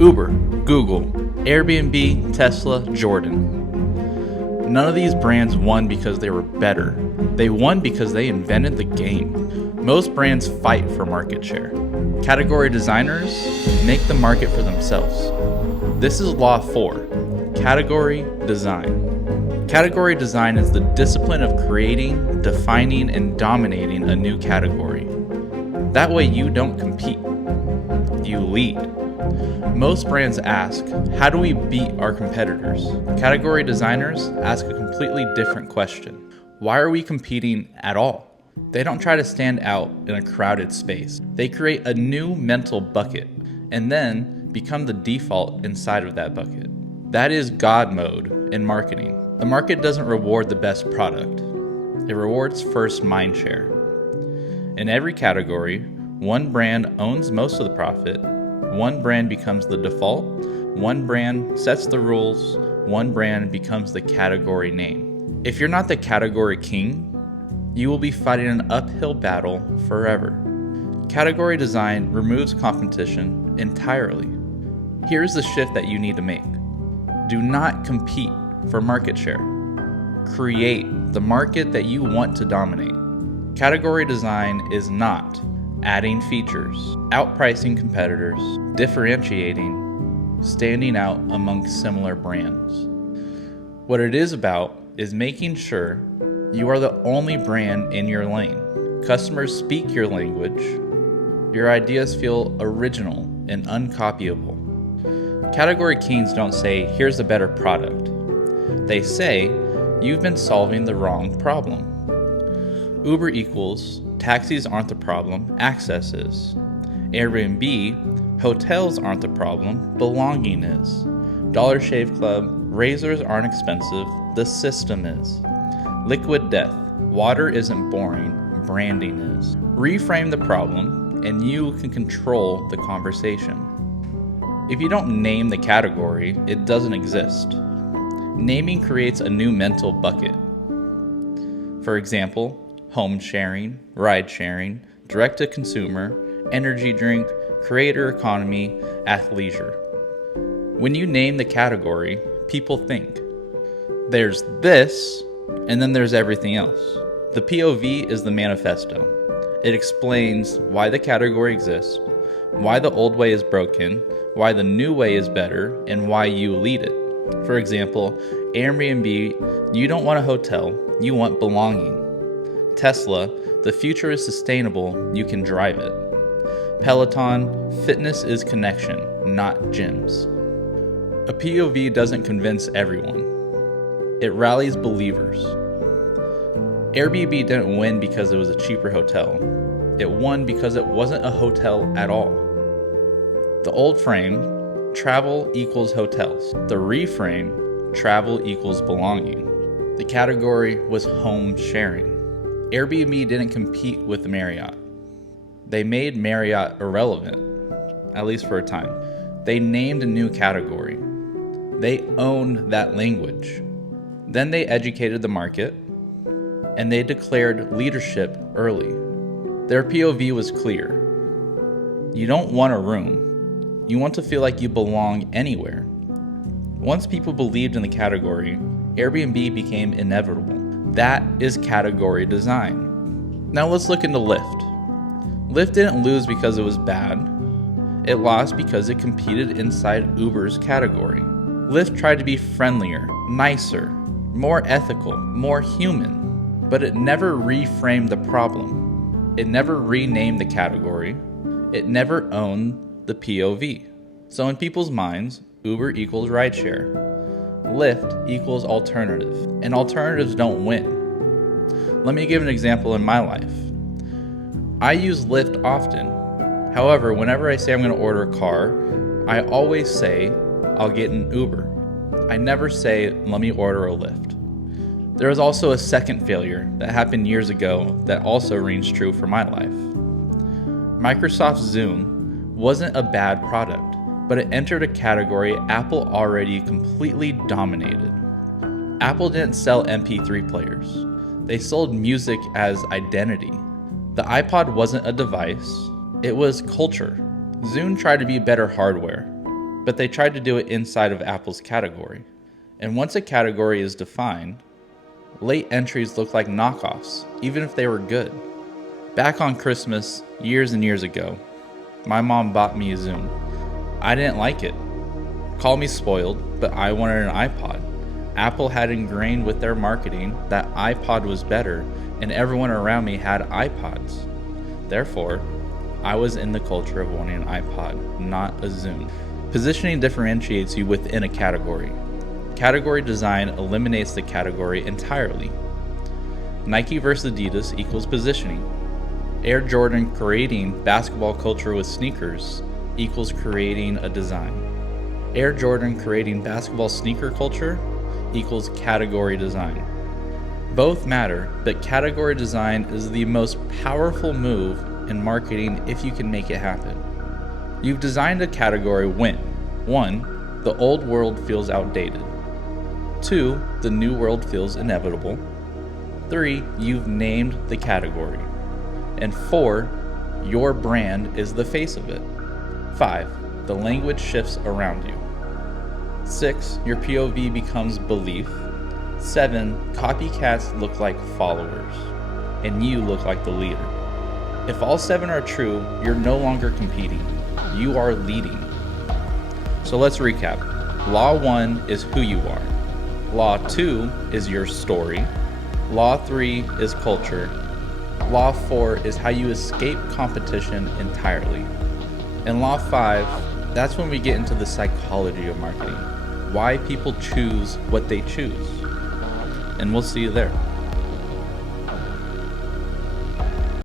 Uber, Google, Airbnb, Tesla, Jordan. None of these brands won because they were better. They won because they invented the game. Most brands fight for market share. Category designers make the market for themselves. This is Law 4, Category Design. Category design is the discipline of creating, defining, and dominating a new category. That way you don't compete, you lead. Most brands ask, how do we beat our competitors? Category designers ask a completely different question. Why are we competing at all? They don't try to stand out in a crowded space. They create a new mental bucket and then become the default inside of that bucket. That is God mode in marketing. The market doesn't reward the best product. It rewards first mind share. In every category, one brand owns most of the profit. One brand becomes the default, one brand sets the rules, one brand becomes the category name. If you're not the category king, you will be fighting an uphill battle forever. Category design removes competition entirely. Here's the shift that you need to make. Do not compete for market share. Create the market that you want to dominate. Category design is not adding features, outpricing competitors, differentiating, standing out among similar brands. What it is about is making sure you are the only brand in your lane. Customers speak your language. Your ideas feel original and uncopyable. Category kings don't say, here's a better product. They say, you've been solving the wrong problem. Uber equals taxis aren't the problem, access is. Airbnb, hotels aren't the problem, belonging is. Dollar Shave Club, razors aren't expensive, the system is. Liquid Death, water isn't boring, branding is. Reframe the problem and you can control the conversation. If you don't name the category, it doesn't exist. Naming creates a new mental bucket. For example, home sharing, ride sharing, direct-to-consumer, energy drink, creator economy, athleisure. When you name the category, people think. There's this, and then there's everything else. The POV is the manifesto. It explains why the category exists, why the old way is broken, why the new way is better, and why you lead it. For example, Airbnb, you don't want a hotel, you want belonging. Tesla, the future is sustainable, you can drive it. Peloton, fitness is connection, not gyms. A POV doesn't convince everyone. It rallies believers. Airbnb didn't win because it was a cheaper hotel. It won because it wasn't a hotel at all. The old frame, travel equals hotels. The reframe, travel equals belonging. The category was home sharing. Airbnb didn't compete with Marriott. They made Marriott irrelevant, at least for a time. They named a new category. They owned that language. Then they educated the market, and they declared leadership early. Their POV was clear. You don't want a room. You want to feel like you belong anywhere. Once people believed in the category, Airbnb became inevitable. That is category design. Now let's look into Lyft. Lyft didn't lose because it was bad. It lost because it competed inside Uber's category. Lyft tried to be friendlier, nicer, more ethical, more human, but it never reframed the problem. It never renamed the category. It never owned the POV. So in people's minds, Uber equals rideshare. Lyft equals alternative, and alternatives don't win. Let me give an example in my life. I use Lyft often. However, whenever I say I'm going to order a car, I always say I'll get an Uber. I never say, let me order a Lyft. There was also a second failure that happened years ago that also rings true for my life. Microsoft's Zune wasn't a bad product, but it entered a category Apple already completely dominated. Apple didn't sell MP3 players. They sold music as identity. The iPod wasn't a device, it was culture. Zune tried to be better hardware. but they tried to do it inside of Apple's category. And once a category is defined, late entries look like knockoffs, even if they were good. Back on Christmas, years and years ago, my mom bought me a Zune. I didn't like it. Call me spoiled, but I wanted an iPod. Apple had ingrained with their marketing that iPod was better, and everyone around me had iPods. Therefore, I was in the culture of wanting an iPod, not a Zune. Positioning differentiates you within a category. Category design eliminates the category entirely. Nike versus Adidas equals positioning. Air Jordan creating basketball culture with sneakers equals creating a design. Air Jordan creating basketball sneaker culture equals category design. Both matter, but category design is the most powerful move in marketing if you can make it happen. You've designed a category when 1. The old world feels outdated. 2. The new world feels inevitable. 3. You've named the category. And 4. Your brand is the face of it. 5. The language shifts around you. 6. Your POV becomes belief. 7. Copycats look like followers, and you look like the leader. If all 7 are true, you're no longer competing. You are leading. So let's recap. Law 1 is who you are. Law 2 is your story. Law 3 is culture. Law 4 is how you escape competition entirely. And Law 5, that's when we get into the psychology of marketing. Why people choose what they choose. And we'll see you there.